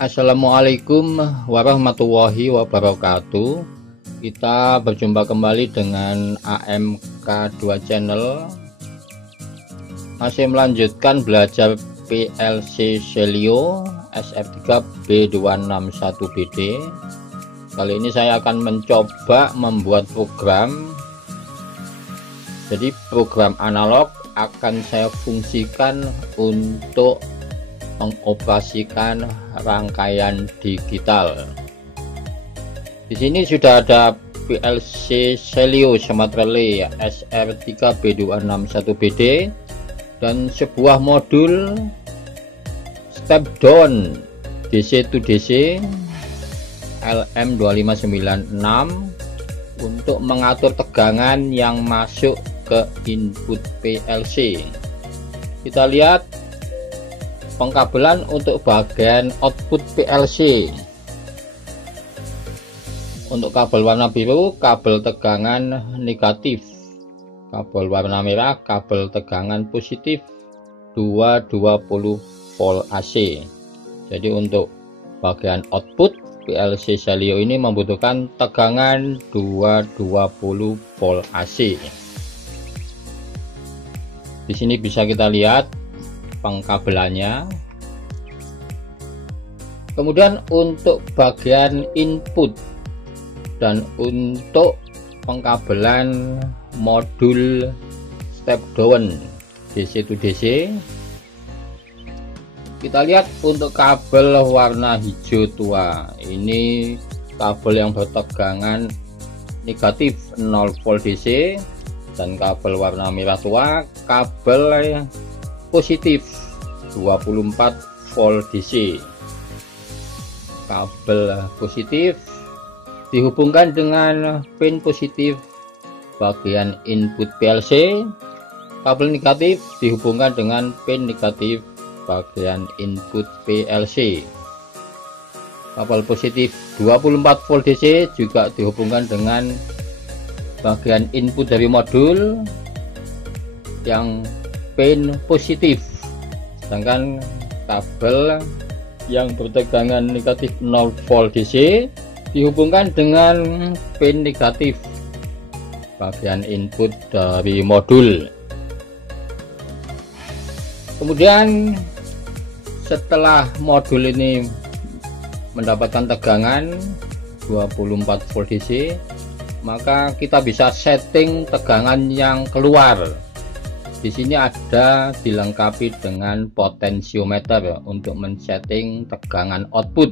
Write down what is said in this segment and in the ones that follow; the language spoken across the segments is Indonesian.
Assalamualaikum warahmatullahi wabarakatuh. Kita berjumpa kembali dengan AMK2 Channel. Masih melanjutkan belajar PLC Celio SF3B261BD. Kali ini saya akan mencoba membuat program. Jadi program analog akan saya fungsikan untuk mengoperasikan rangkaian digital. Di sini sudah ada PLC Celio Smart Relay SR3B261BD dan sebuah modul step down DC to DC LM2596 untuk mengatur tegangan yang masuk ke input PLC. Kita lihat pengkabelan untuk bagian output PLC. Untuk kabel warna biru, kabel tegangan negatif. Kabel warna merah, kabel tegangan positif 220 volt AC. Jadi untuk bagian output PLC Celio ini membutuhkan tegangan 220 volt AC. Di sini bisa kita lihat pengkabelannya. Kemudian untuk bagian input dan untuk pengkabelan modul step down DC to DC, kita lihat untuk kabel warna hijau tua ini kabel yang bertegangan negatif 0 volt DC, dan kabel warna merah tua kabel positif 24 volt DC. Kabel positif dihubungkan dengan pin positif bagian input PLC. Kabel negatif dihubungkan dengan pin negatif bagian input PLC. Kabel positif 24 volt DC juga dihubungkan dengan bagian input dari modul yang pin positif, sedangkan kabel yang bertegangan negatif 0 volt DC dihubungkan dengan pin negatif bagian input dari modul. Kemudian setelah modul ini mendapatkan tegangan 24 volt DC, maka kita bisa setting tegangan yang keluar. Di sini ada dilengkapi dengan potensiometer untuk men-setting tegangan output.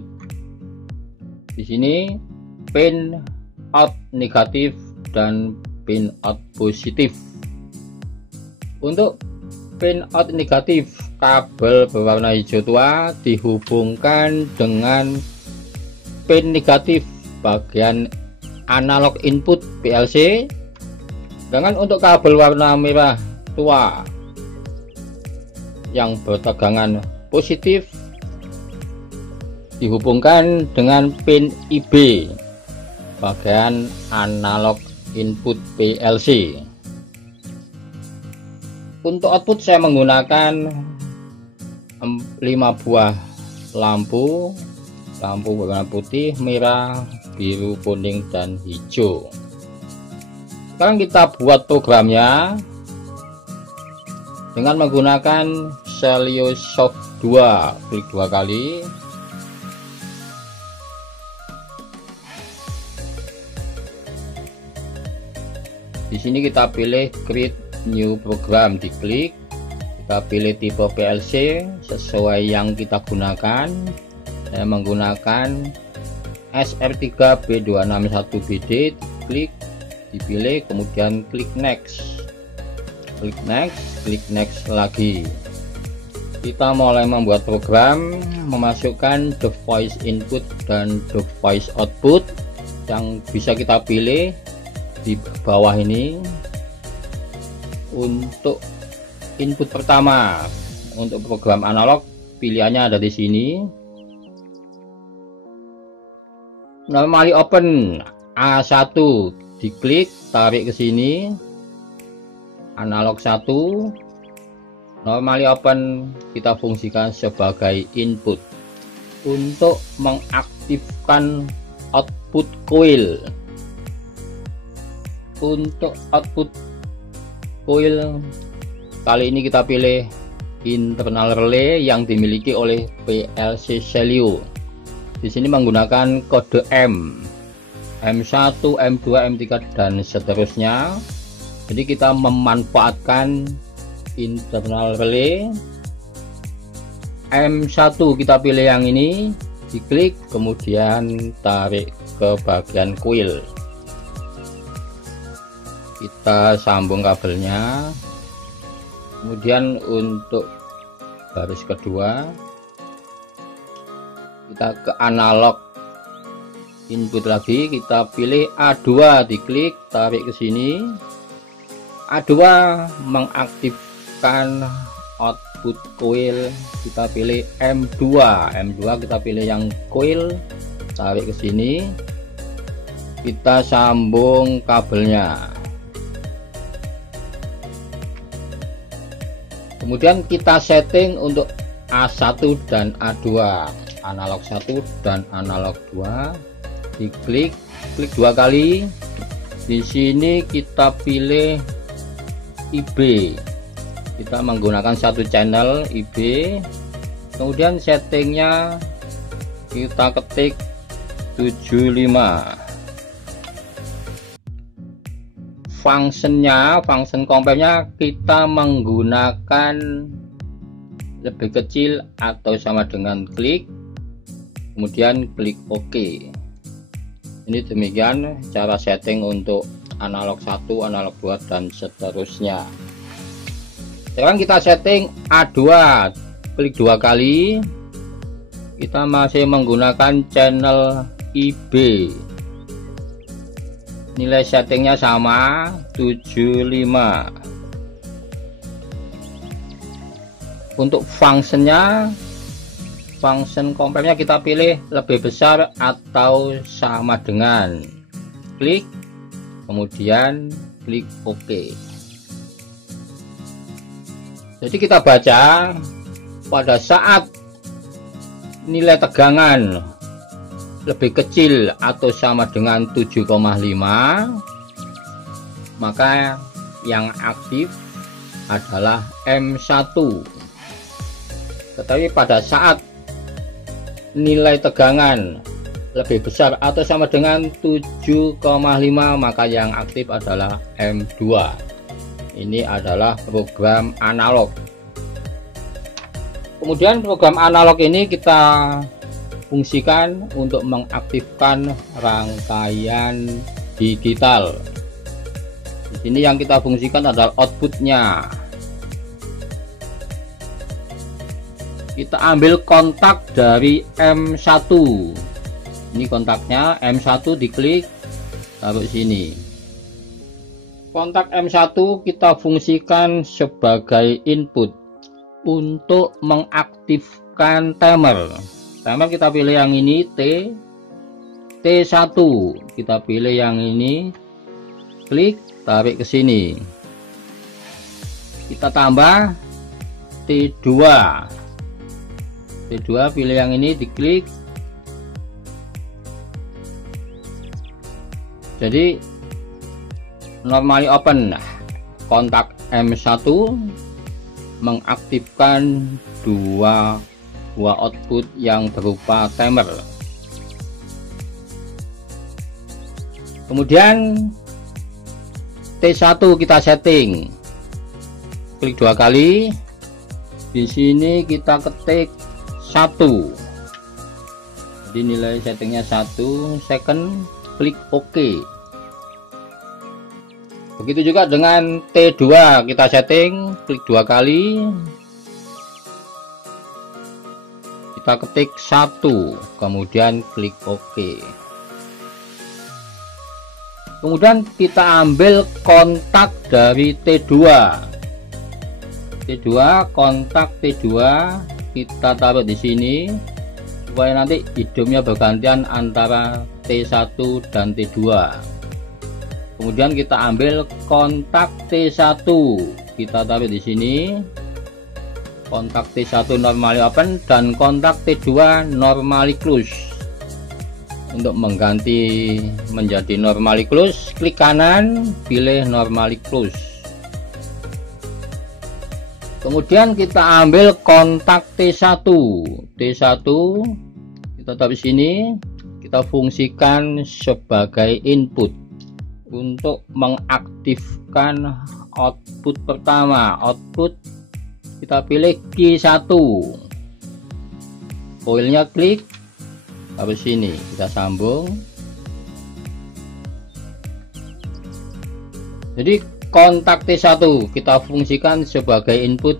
Di sini pin out negatif dan pin out positif. Untuk pin out negatif, kabel berwarna hijau tua dihubungkan dengan pin negatif bagian analog input PLC. Dengan untuk kabel warna merah tua yang bertegangan positif dihubungkan dengan pin IB bagian analog input PLC. Untuk output saya menggunakan 5 buah lampu berwarna putih, merah, biru, kuning, dan hijau. Sekarang kita buat programnya dengan menggunakan Celio Soft 2. Klik 2 kali. Di sini kita pilih create new program, diklik. Kita pilih tipe PLC sesuai yang kita gunakan. Saya menggunakan SR3B261BD, klik, dipilih, kemudian klik next. Klik next lagi. Kita mulai membuat program, memasukkan device input dan device output yang bisa kita pilih di bawah ini. Untuk input pertama, untuk program analog pilihannya ada di sini. Normally open A1, diklik, tarik ke sini. Analog 1, normally open kita fungsikan sebagai input. untuk mengaktifkan output coil. Untuk output coil kali ini kita pilih internal relay yang dimiliki oleh PLC Celio. Di sini menggunakan kode M1, M2, M3 dan seterusnya. Jadi kita memanfaatkan internal relay. M1 kita pilih yang ini, diklik kemudian tarik ke bagian coil. Kita sambung kabelnya, kemudian untuk baris kedua kita ke analog input lagi, kita pilih A2, diklik tarik ke sini. A2 mengaktifkan output coil, kita pilih M2. M2 kita pilih yang coil, tarik ke sini, kita sambung kabelnya. Kemudian kita setting untuk A1 dan A2, analog 1 dan analog 2. Diklik, klik 2 kali. Di sini kita pilih IB. Kita menggunakan satu channel IB. Kemudian settingnya kita ketik 75. Function kompennya kita menggunakan lebih kecil atau sama dengan klik, kemudian klik OK. Ini demikian cara setting untuk analog 1, analog 2 dan seterusnya. Sekarang kita setting A2, klik 2 kali. Kita masih menggunakan channel IB. Nilai settingnya sama 75. Untuk function kompennya kita pilih lebih besar atau sama dengan, klik kemudian klik OK. Jadi kita baca pada saat nilai tegangan lebih kecil atau sama dengan 7,5, maka yang aktif adalah M1. Tetapi pada saat nilai tegangan lebih besar atau sama dengan 7,5, maka yang aktif adalah M2. Ini adalah program analog. Kemudian program analog ini kita fungsikan untuk mengaktifkan rangkaian digital. Di sini yang kita fungsikan adalah outputnya. Kita ambil kontak dari M1. Ini kontaknya M1, diklik, taruh sini. Kontak M1 kita fungsikan sebagai input untuk mengaktifkan timer. Timer kita pilih yang ini, T1, kita pilih yang ini, klik, tarik ke sini. Kita tambah T2. T2 pilih yang ini, diklik. Jadi normally open. Kontak M1 mengaktifkan dua output yang berupa timer. Kemudian T1 kita setting, klik 2 kali. Di sini kita ketik 1. Jadi nilai settingnya 1 second, klik OK. Begitu juga dengan T2 kita setting, klik 2 kali. Kita ketik 1, kemudian klik OK. Kemudian kita ambil kontak dari T2. Kontak T2 kita taruh di sini supaya nanti hidungnya bergantian antara T1 dan T2. Kemudian kita ambil kontak T1, kita taruh di sini. kontak T1 normally open dan kontak T2 normally close. Untuk mengganti menjadi normally close, klik kanan, pilih normally close. Kemudian kita ambil kontak T1. T1 kita taruh sini, kita fungsikan sebagai input untuk mengaktifkan output pertama. Output kita pilih Q1, koilnya klik, habis sini kita sambung. Jadi kontak T1 kita fungsikan sebagai input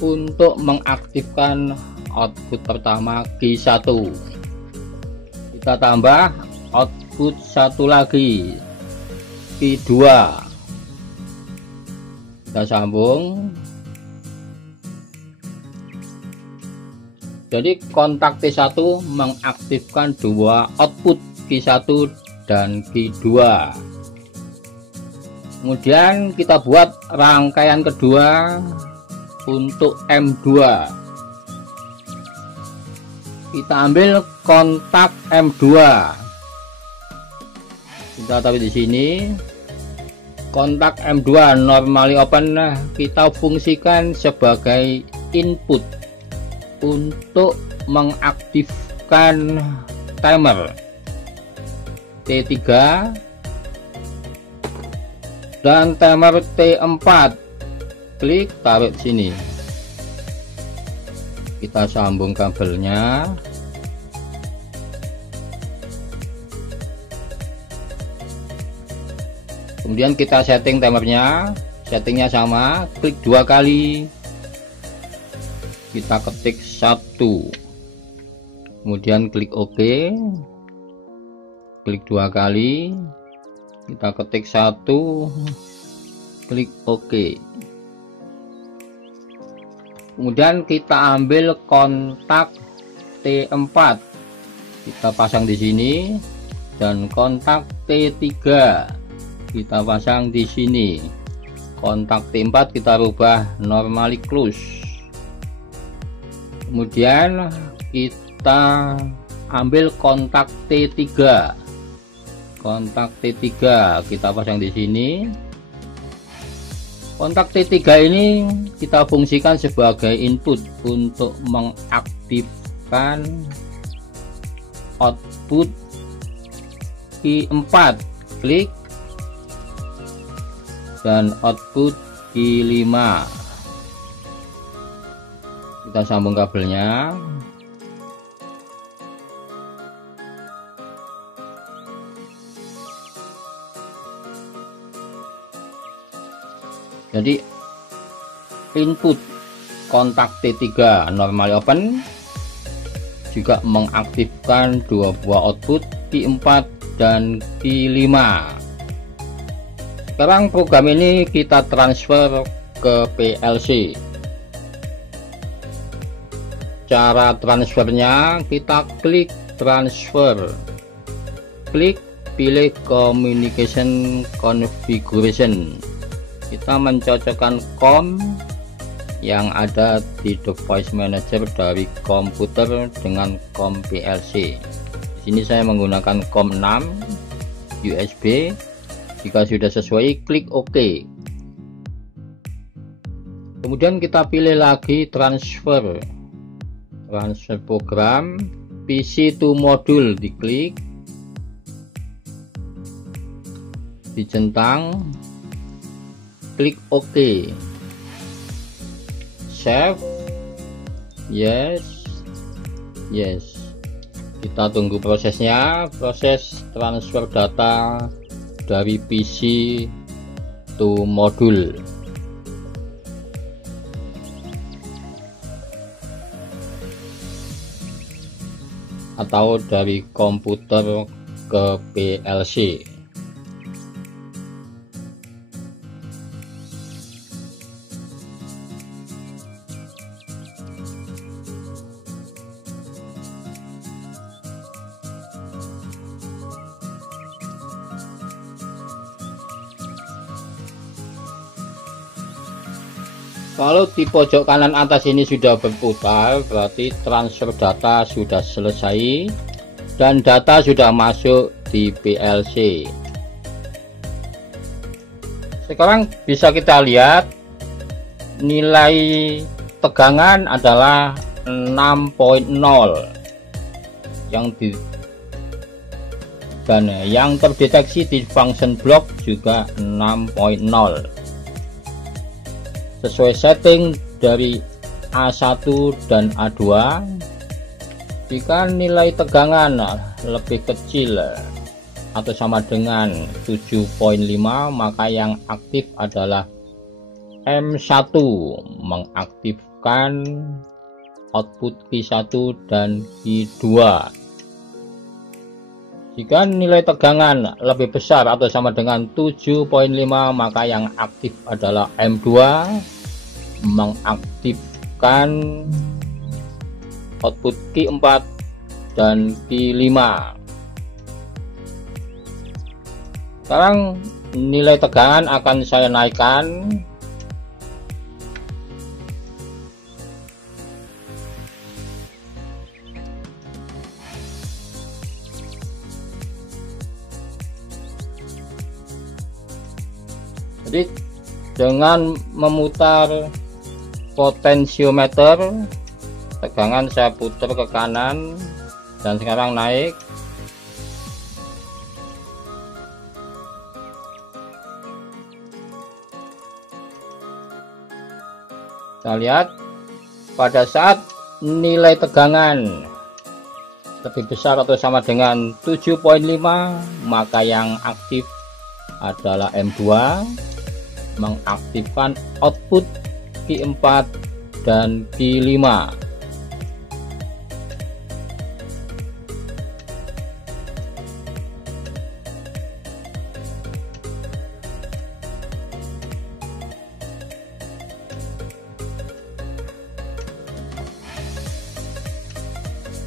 untuk mengaktifkan output pertama Q1. Kita tambah output satu lagi Q2, kita sambung. Jadi kontak T1 mengaktifkan dua output Q1 dan Q2. Kemudian kita buat rangkaian kedua untuk M2. Kita ambil kontak M2. Kita taruh di sini. Kontak M2 normally open kita fungsikan sebagai input untuk mengaktifkan timer T3 dan timer T4. Klik, taruh sini, kita sambung kabelnya. Kemudian kita setting timernya, settingnya sama, klik 2 kali, kita ketik 1, kemudian klik OK, klik 2 kali, kita ketik 1, klik OK. Kemudian kita ambil kontak T4, kita pasang di sini, dan kontak T3 kita pasang di sini. Kontak T4 kita rubah normally close. Kemudian kita ambil kontak T3. Kontak T3 kita pasang di sini. Kontak T3 ini kita fungsikan sebagai input untuk mengaktifkan output Q4. Klik, dan output Q5. Kita sambung kabelnya. Jadi input kontak T3 normally open juga mengaktifkan dua buah output Q4 dan Q5. Sekarang program ini kita transfer ke PLC. Cara transfernya, kita klik transfer, klik, pilih communication configuration. Kita mencocokkan COM yang ada di device manager dari komputer dengan COM PLC. Di sini saya menggunakan COM 6 USB. Jika sudah sesuai, klik OK. Kemudian kita pilih lagi transfer program, PC to module, diklik, dicentang, klik OK, save, yes. Kita tunggu prosesnya, proses transfer data dari PC to module. Atau dari komputer ke PLC. Kalau di pojok kanan atas ini sudah berputar, berarti transfer data sudah selesai dan data sudah masuk di PLC. Sekarang bisa kita lihat nilai tegangan adalah 6.0 dan yang terdeteksi di function block juga 6.0 sesuai setting dari A1 dan A2. Jika nilai tegangan lebih kecil atau sama dengan 7.5, maka yang aktif adalah M1 mengaktifkan output Q1 dan Q2. Jika nilai tegangan lebih besar atau sama dengan 7.5, maka yang aktif adalah M2 mengaktifkan output Q4 dan Q5. Sekarang nilai tegangan akan saya naikkan. Jadi dengan memutar potensiometer, tegangan saya putar ke kanan dan sekarang naik. Kita lihat pada saat nilai tegangan lebih besar atau sama dengan 7.5, maka yang aktif adalah M2 mengaktifkan output Q4 dan Q5.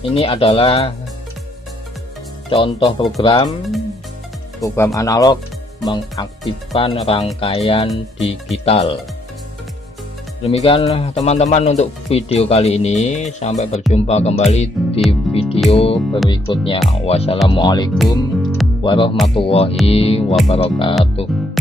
Ini adalah contoh program analog mengaktifkan rangkaian digital. Demikian teman-teman untuk video kali ini. Sampai berjumpa kembali di video berikutnya. Wassalamualaikum warahmatullahi wabarakatuh.